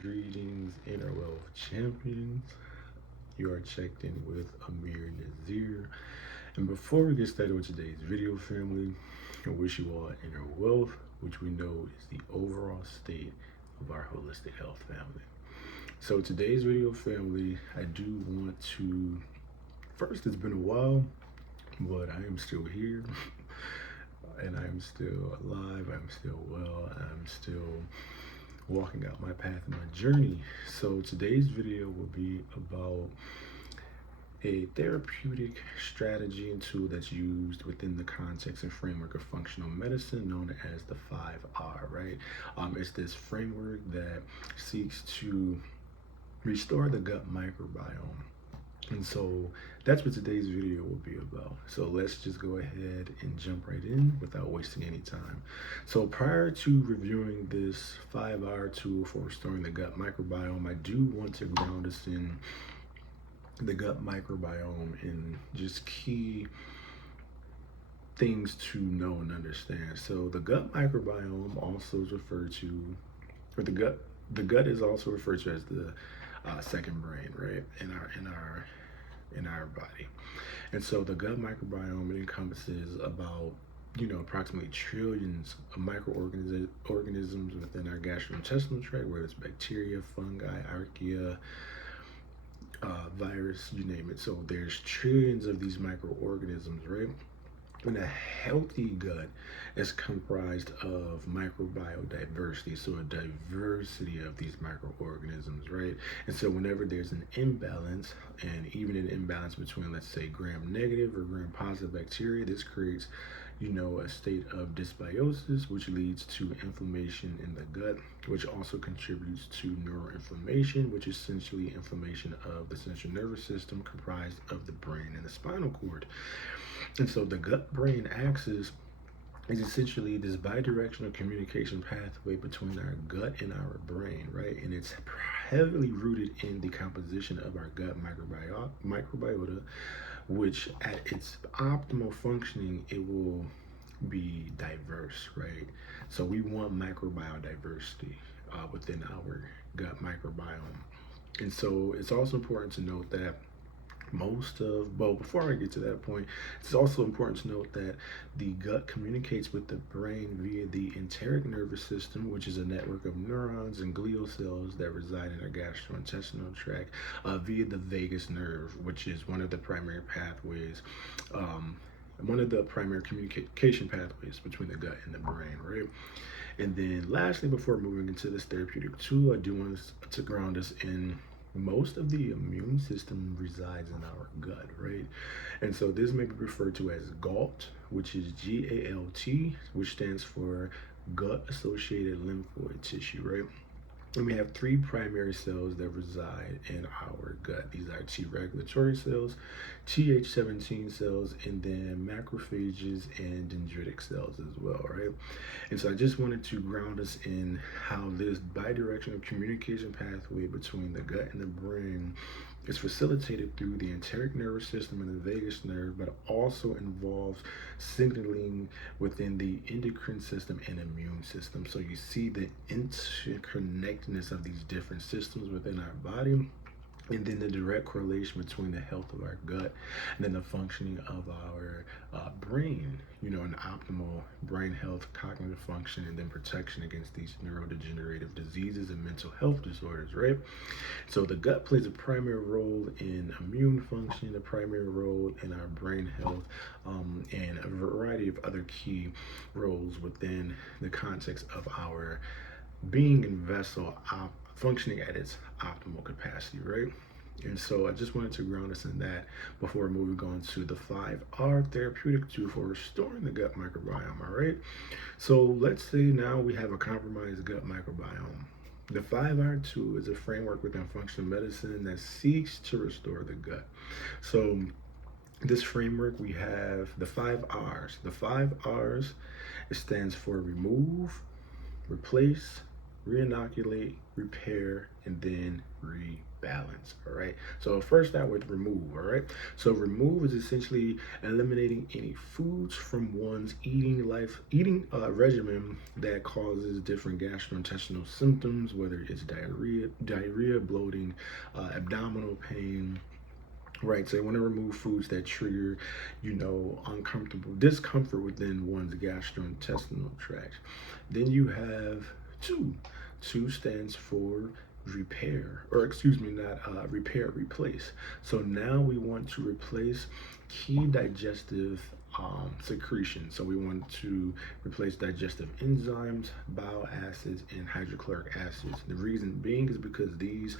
Greetings, inner wealth champions. You are checked in with Ameer Naseer. And before we get started with today's video, family, I wish you all inner wealth, which we know is the overall state of our holistic health, family. So today's video, family, I do want to first, it's been a while, but I am still here. And I'm still alive, I'm still well, I'm still walking out my path and my journey. So today's video will be about a therapeutic strategy and tool that's used within the context and framework of functional medicine known as the 5R, right? It's this framework that seeks to restore the gut microbiome. And so that's what today's video will be about. So let's just go ahead and jump right in without wasting any time. So prior to reviewing this 5R tool for restoring the gut microbiome, I do want to ground us in the gut microbiome and just key things to know and understand. So the gut microbiome also is referred to, or the gut is also referred to as the second brain, right, in our body. And so the gut microbiome, it encompasses about approximately trillions of microorganisms within our gastrointestinal tract, whether it's bacteria, fungi, archaea, virus, you name it. So there's trillions of these microorganisms, right? And a healthy gut is comprised of microbial diversity, so a diversity of these microorganisms, right? And so whenever there's an imbalance, and even an imbalance between, let's say, gram-negative or gram-positive bacteria, this creates, a state of dysbiosis, which leads to inflammation in the gut, which also contributes to neuroinflammation, which is essentially inflammation of the central nervous system comprised of the brain and the spinal cord. And so the gut-brain axis is essentially this bidirectional communication pathway between our gut and our brain, right? And it's heavily rooted in the composition of our gut microbiota, which at its optimal functioning, it will be diverse, right? So we want microbial diversity within our gut microbiome. And so it's also important to note that before I get to that point, it's also important to note that the gut communicates with the brain via the enteric nervous system, which is a network of neurons and glial cells that reside in our gastrointestinal tract, via the vagus nerve, which is one of the primary pathways, one of the primary communication pathways between the gut and the brain, right? And then lastly, before moving into this therapeutic tool, I do want us to ground us in most of the immune system resides in our gut, right? And so this may be referred to as GALT, which is GALT, which stands for gut-associated lymphoid tissue, right? And we have three primary cells that reside in our gut. These are T regulatory cells, Th17 cells, and then macrophages and dendritic cells as well, right? And so I just wanted to ground us in how this bidirectional communication pathway between the gut and the brain is facilitated through the enteric nervous system and the vagus nerve, but also involves signaling within the endocrine system and immune system. So you see the interconnectedness of these different systems within our body, and then the direct correlation between the health of our gut and then the functioning of our brain, an optimal brain health, cognitive function, and then protection against these neurodegenerative diseases and mental health disorders, right? So the gut plays a primary role in immune function, a primary role in our brain health, and a variety of other key roles within the context of our being and vessel functioning at its optimal capacity, right? And so I just wanted to ground us in that before moving on to the 5R therapeutic tool for restoring the gut microbiome, all right? So let's say now we have a compromised gut microbiome. The 5R tool is a framework within functional medicine that seeks to restore the gut. So this framework, we have the 5Rs. The 5Rs, it stands for remove, replace, reinoculate, repair, and then rebalance. All right. So first start with remove. All right. So remove is essentially eliminating any foods from one's eating regimen that causes different gastrointestinal symptoms, whether it's diarrhea, bloating, abdominal pain. Right, so you want to remove foods that trigger, uncomfortable discomfort within one's gastrointestinal tract. Then you have two. Two stands for repair, or excuse me, not repair, replace. So now we want to replace key digestive secretions. So we want to replace digestive enzymes, bile acids, and hydrochloric acids. The reason being is because these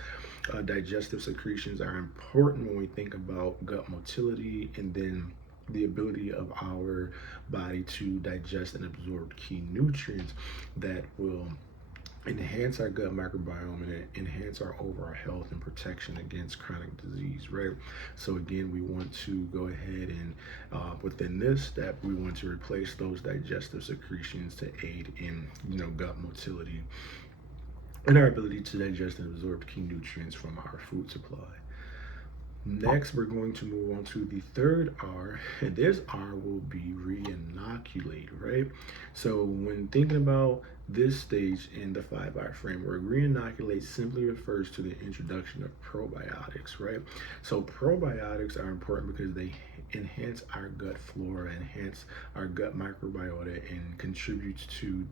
digestive secretions are important when we think about gut motility and then the ability of our body to digest and absorb key nutrients that will enhance our gut microbiome and enhance our overall health and protection against chronic disease, right? So again, we want to go ahead and within this step, we want to replace those digestive secretions to aid in, gut motility and our ability to digest and absorb key nutrients from our food supply. Next, we're going to move on to the third R, and this R will be reinoculate, right? So when thinking about this stage in the 5R framework, reinoculate simply refers to the introduction of probiotics, right? So probiotics are important because they enhance our gut flora, enhance our gut microbiota, and contributes to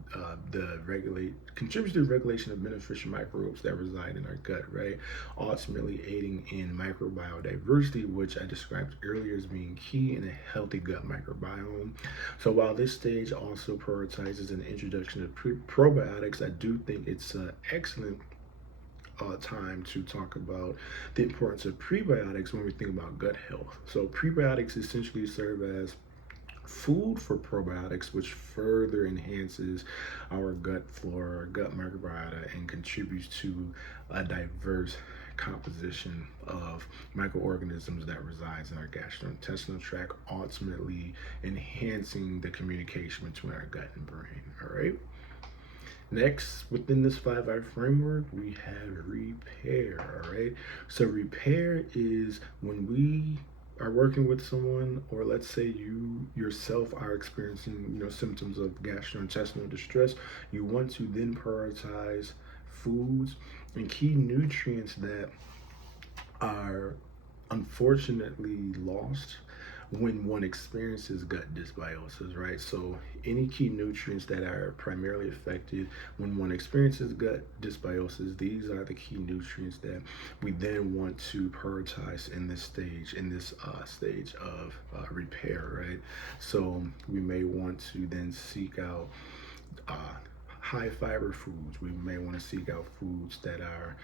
the regulation of beneficial microbes that reside in our gut, right? Ultimately aiding in microbial diversity, which I described earlier as being key in a healthy gut microbiome. So while this stage also prioritizes an introduction of probiotics, I do think it's an excellent time to talk about the importance of prebiotics when we think about gut health. So prebiotics essentially serve as food for probiotics, which further enhances our gut flora, our gut microbiota, and contributes to a diverse composition of microorganisms that resides in our gastrointestinal tract, ultimately enhancing the communication between our gut and brain. All right. Next, within this 5R framework, we have repair, all right? So repair is when we are working with someone, or let's say you yourself are experiencing, symptoms of gastrointestinal distress, you want to then prioritize foods and key nutrients that are unfortunately lost when one experiences gut dysbiosis, right? So any key nutrients that are primarily affected when one experiences gut dysbiosis, these are the key nutrients that we then want to prioritize in this stage, stage of repair, right? So we may want to then seek out high fiber foods. We may want to seek out foods that are,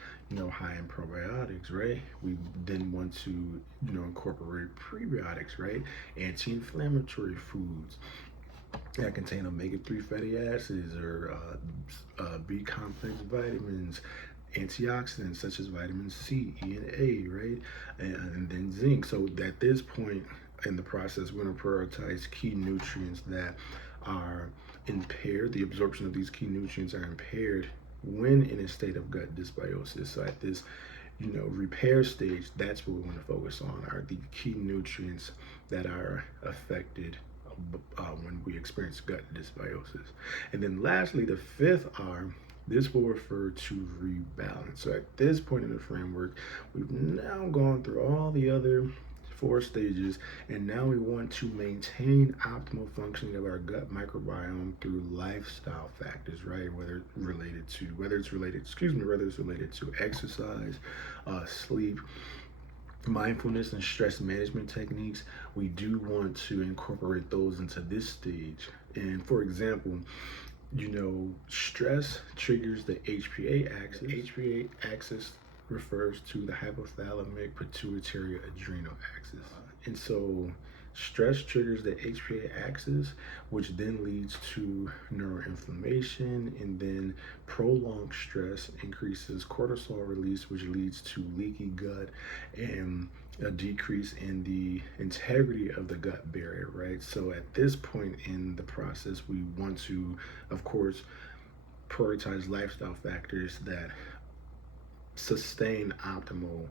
high in probiotics, right? We then want to, incorporate prebiotics, right? Anti-inflammatory foods that contain omega-3 fatty acids or B complex vitamins, antioxidants such as vitamin C, E, and A, right? And then zinc. So at this point in the process, we're going to prioritize key nutrients that are impaired. The absorption of these key nutrients are impaired when in a state of gut dysbiosis. So at this, repair stage, that's what we want to focus on, are the key nutrients that are affected when we experience gut dysbiosis. And then lastly, the fifth R, this will refer to rebalance. So at this point in the framework, we've now gone through all the other 4 stages, and now we want to maintain optimal functioning of our gut microbiome through lifestyle factors, right? Whether it's related to exercise, sleep, mindfulness, and stress management techniques. We do want to incorporate those into this stage. And for example, stress triggers the HPA axis. HPA axis refers to the hypothalamic pituitary adrenal axis. And so stress triggers the HPA axis, which then leads to neuroinflammation, and then prolonged stress increases cortisol release, which leads to leaky gut and a decrease in the integrity of the gut barrier, right? So at this point in the process, we want to, of course, prioritize lifestyle factors that sustain optimal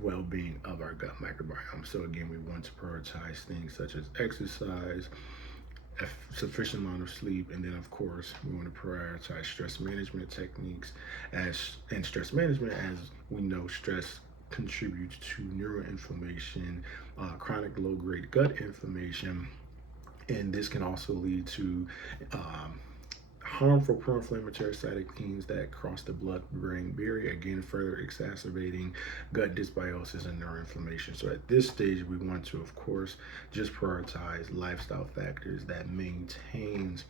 well-being of our gut microbiome. So again, we want to prioritize things such as exercise, sufficient amount of sleep, and then of course we want to prioritize stress management techniques. And stress management, as we know, stress contributes to neuroinflammation, chronic low-grade gut inflammation, and this can also lead to harmful pro-inflammatory cytokines that cross the blood-brain barrier, again further exacerbating gut dysbiosis and neuroinflammation. So at this stage, we want to, of course, just prioritize lifestyle factors that maintains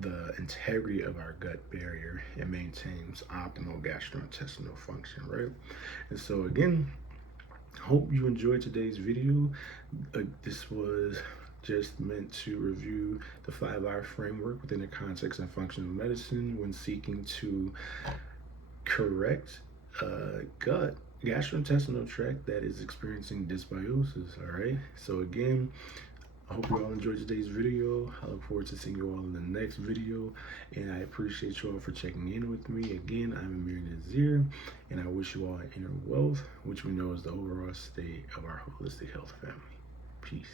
the integrity of our gut barrier and maintains optimal gastrointestinal function, right? And so again, hope you enjoyed today's video. This was just meant to review the 5R framework within the context of functional medicine when seeking to correct gut gastrointestinal tract that is experiencing dysbiosis. All right, so again, I hope you all enjoyed today's video. I look forward to seeing you all in the next video, and I appreciate you all for checking in with me. Again, I'm Ameer Naseer, and I wish you all an inner wealth, which we know is the overall state of our holistic health family. Peace.